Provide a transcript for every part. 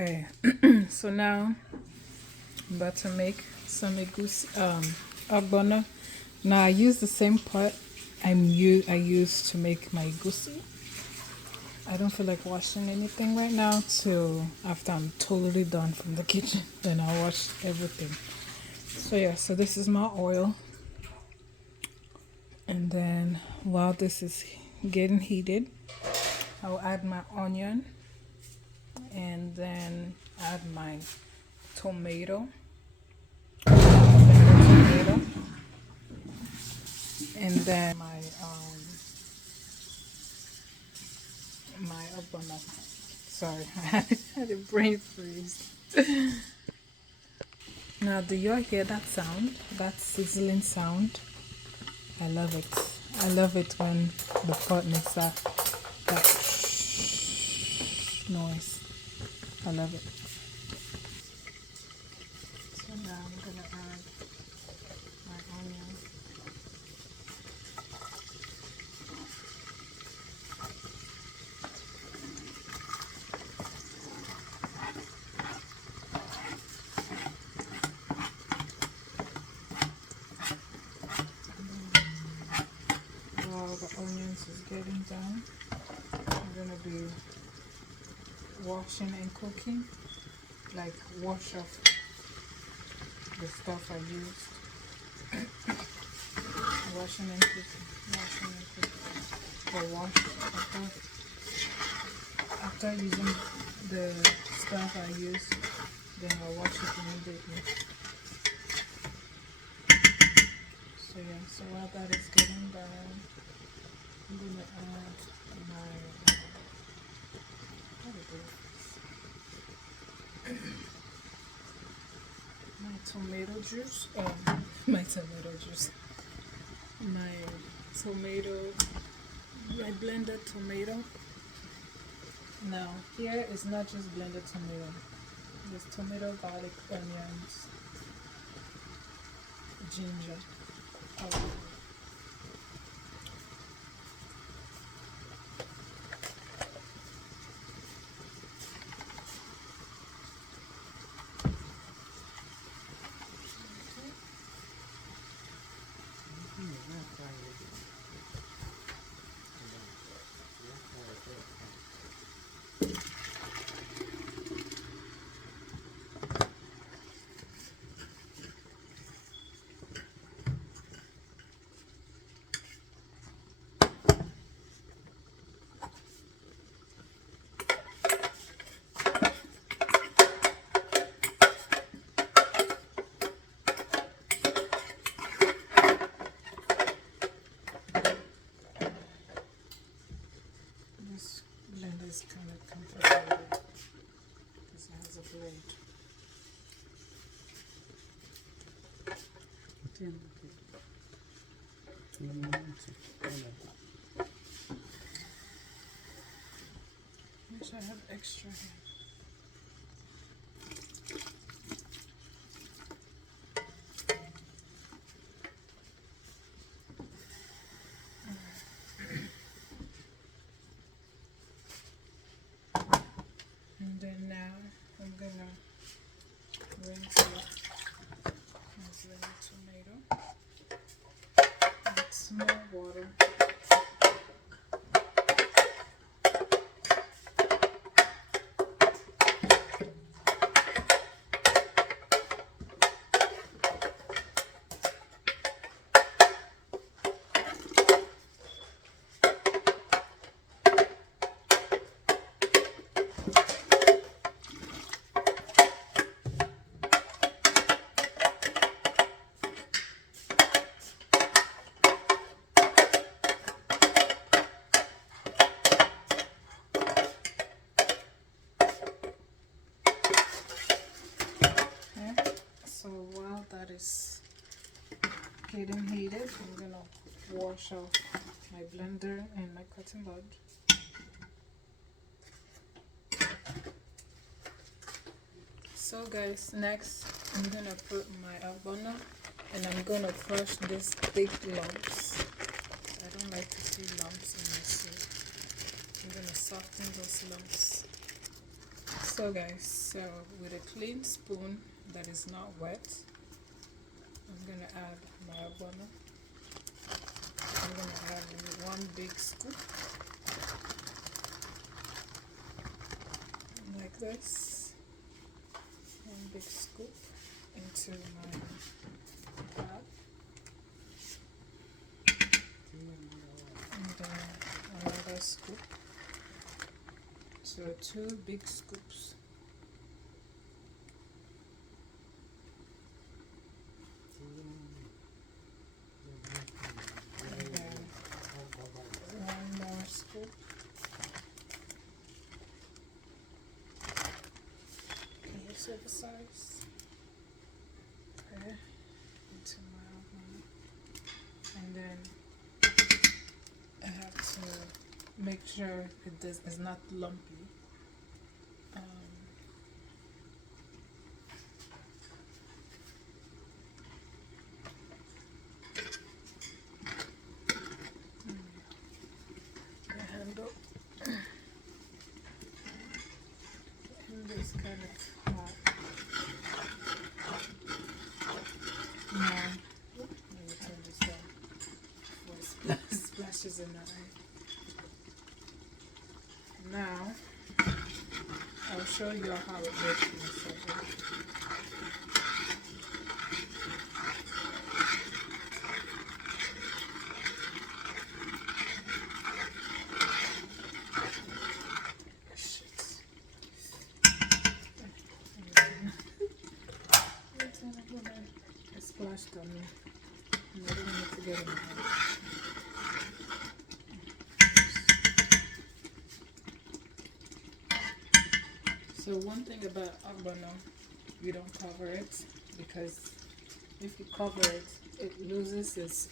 Okay, so now I'm about to make some ogbono. Now I use the same pot I used to make my egusi. I don't feel like washing anything right now till after I'm totally done from the kitchen. Then I'll wash everything. So yeah, so this is my oil. And then while this is getting heated, I'll add my onion and then add my tomato, tomato, and then my ogbono. Sorry, I had a brain freeze. Now, do you all hear that sound? That sizzling sound? I love it. I love it when the pot makes that noise. I love it. So now I'm gonna add my onion. While the onions is getting done, I'm gonna be washing and cooking, like wash off the stuff I used. Washing and cooking, or wash after using the stuff I used, then I'll wash it immediately. So yeah, so while that is getting done, I'm gonna add my my tomato juice. My tomato juice. My tomato, my blended tomato. Now here is not just blended tomato. There's tomato, garlic, onions, ginger. This blender is kind of complicated because it has a blade. Wish I have extra here. And then now I'm gonna rinse it with the tomato. Add some more water. So while that is getting heated, I'm gonna wash off my blender and my cotton bud. So guys, next I'm gonna put my ogbono and I'm gonna crush these big lumps. I don't like to see lumps in my soup. I'm gonna soften those lumps. So guys, so with a clean spoon that is not wet, I'm gonna add my ogbono. I'm gonna add one big scoop like this, one big scoop into my pot, and then another scoop. So 2 big scoops. And then 1 more scoop. Can you see the size? Okay, into my oven. And then I have to make sure it's not lumpy. The handle is kind of hot. Now, let me turn this down before it splashes in my eye. Now, I'll show you how it looks in a second. It splashed on me. And I didn't need to get in my eye. So one thing about ogbono, you don't cover it, because if you cover it, it loses its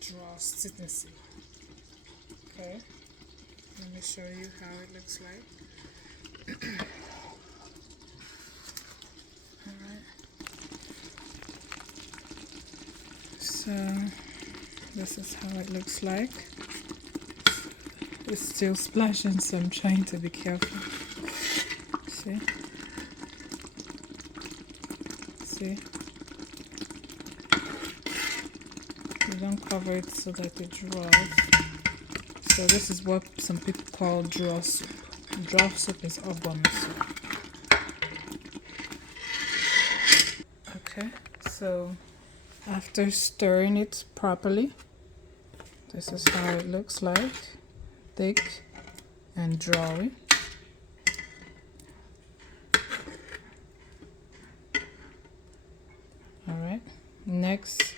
draw stiffness. Okay, let me show you how it looks like. Alright, so this is how it looks like. It's still splashing, so I'm trying to be careful. See? See? You don't cover it so that it draws. So this is what some people call draw soup. Draw soup is ogbono soup. Okay, so after stirring it properly, this is how it looks like. Thick and drawy. Alright, next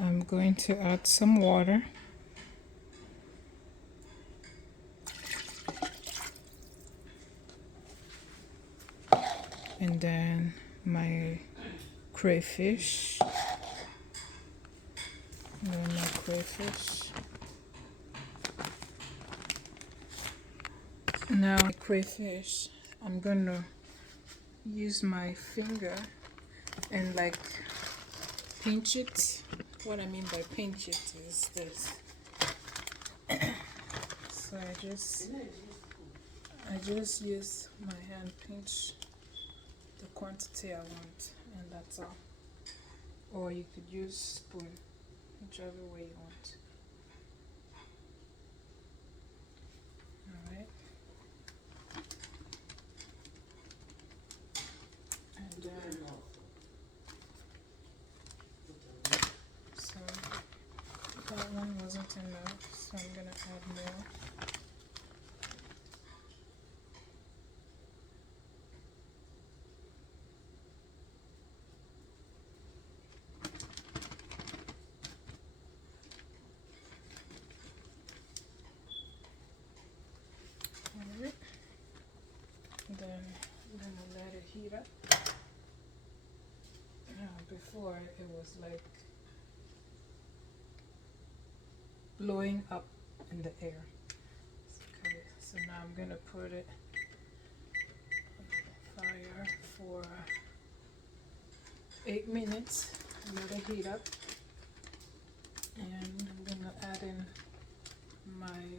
I'm going to add some water. And then my crayfish. Now crayfish, I'm gonna use my finger and like pinch it. What I mean by pinch it is this. So I just use my hand, pinch the quantity I want, and that's all. Or you could use spoon, whichever way you want. Alright. And so that one wasn't enough, so I'm gonna add more. Alright. Then I'm gonna let it heat up. Before it was like blowing up in the air. Okay, so now I'm gonna put it on fire for 8 minutes, let it heat up, and I'm gonna add in my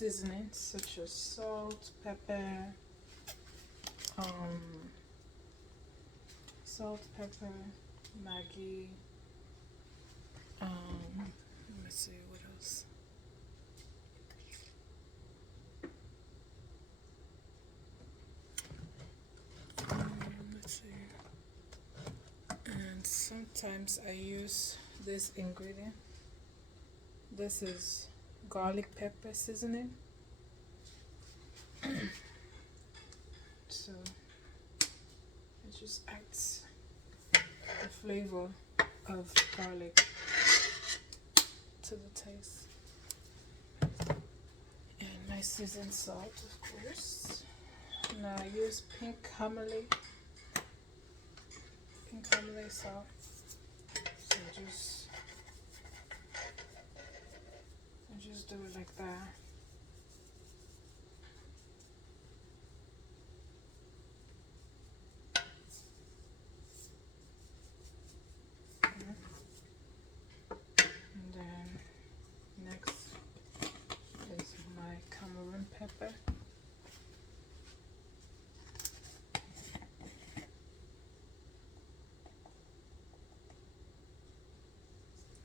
seasonings such as salt, pepper, Maggi. Let me see what else. Let's see. And sometimes I use this ingredient. This is garlic pepper seasoning. So it just adds the flavor of garlic to the taste. And my seasoned salt, of course. Now I use pink Hammerly salt. So just do it like that. And then next is my Cameroon pepper.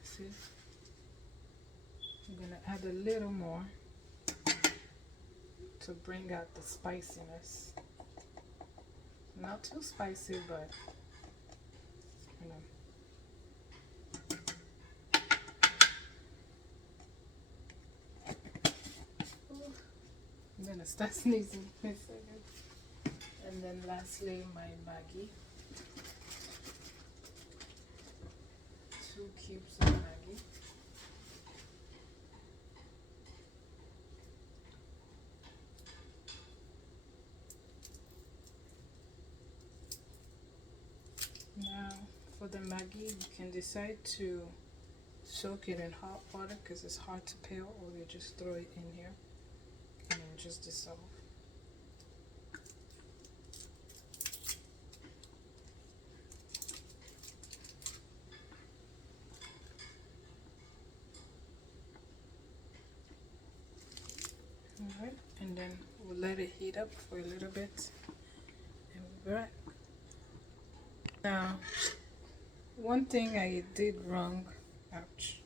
See? I'm gonna add a little more to bring out the spiciness. Not too spicy, but you know. I'm gonna start sneezing in a second. And then lastly, my Maggi. 2 cubes of Maggi. Now for the Maggi, you can decide to soak it in hot water because it's hard to peel, or you just throw it in here and then just dissolve. Alright, and then we'll let it heat up for a little bit and we'll be back. Now, one thing I did wrong, ouch,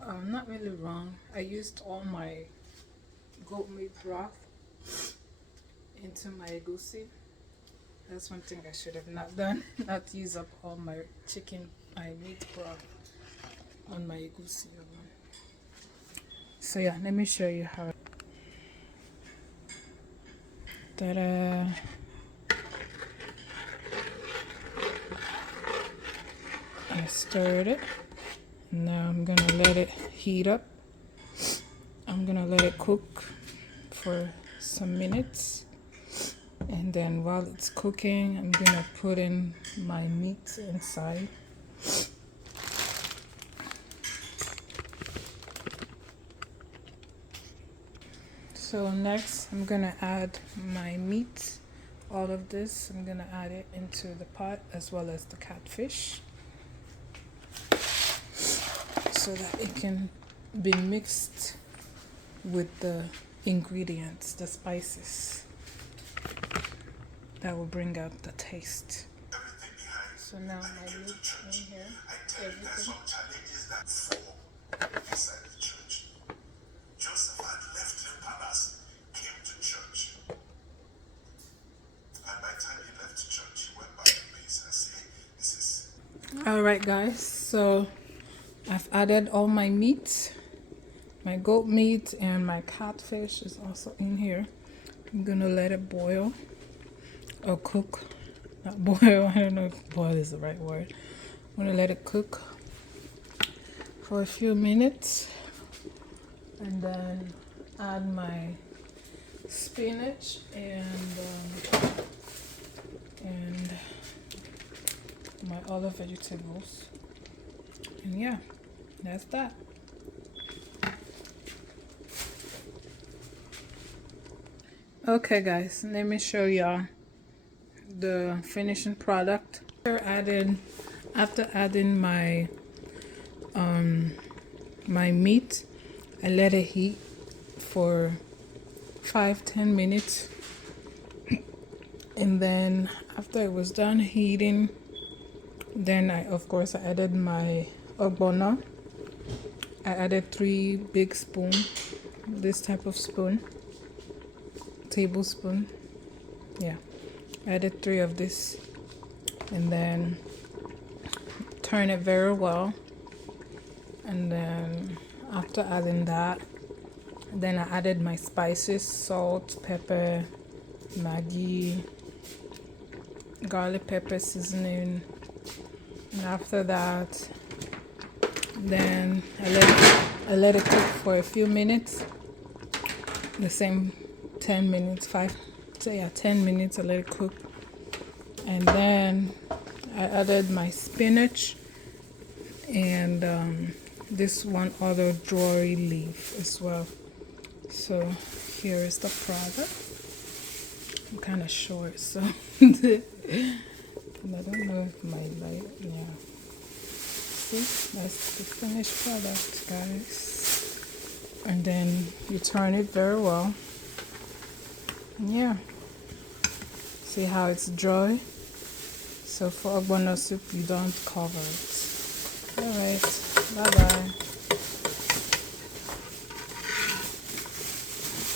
not really wrong, I used all my goat meat broth into my egusi. That's one thing I should have not done, not use up all my meat broth on my egusi. So yeah, let me show you how. Ta-da! I stirred it. Now I'm gonna let it heat up. I'm gonna let it cook for some minutes, and then while it's cooking, I'm gonna put in my meat inside. So next I'm gonna add my meat, all of this. I'm gonna add it into the pot as well as the catfish so that it can be mixed with the ingredients, the spices that will bring out the taste. So now my meat in here, everything. Alright guys, so I've added all my meat, my goat meat, and my catfish is also in here. I'm gonna let it boil or cook, not boil, I don't know if boil is the right word. I'm gonna let it cook for a few minutes and then add my spinach and my other vegetables, and yeah, that's that. Okay guys, let me show y'all the finishing product. After adding my my meat, I let it heat for 5-10 minutes. And then after it was done heating, then I added my ogbono. I added 3 big spoons, this type of spoon, tablespoon. Yeah, I added 3 of this, and then turn it very well. And then after adding that, then I added my spices: salt, pepper, Maggi, garlic pepper seasoning. And after that, then I let it cook for a few minutes. The same 10 minutes, 10 minutes. I let it cook, and then I added my spinach and this one other drawery leaf as well. So here is the product. I'm kind of short, so I don't know if my light, yeah. See, that's the finished product, guys. And then you turn it very well. And yeah, see how it's dry. So for ogbono soup, you don't cover it. All right, bye bye.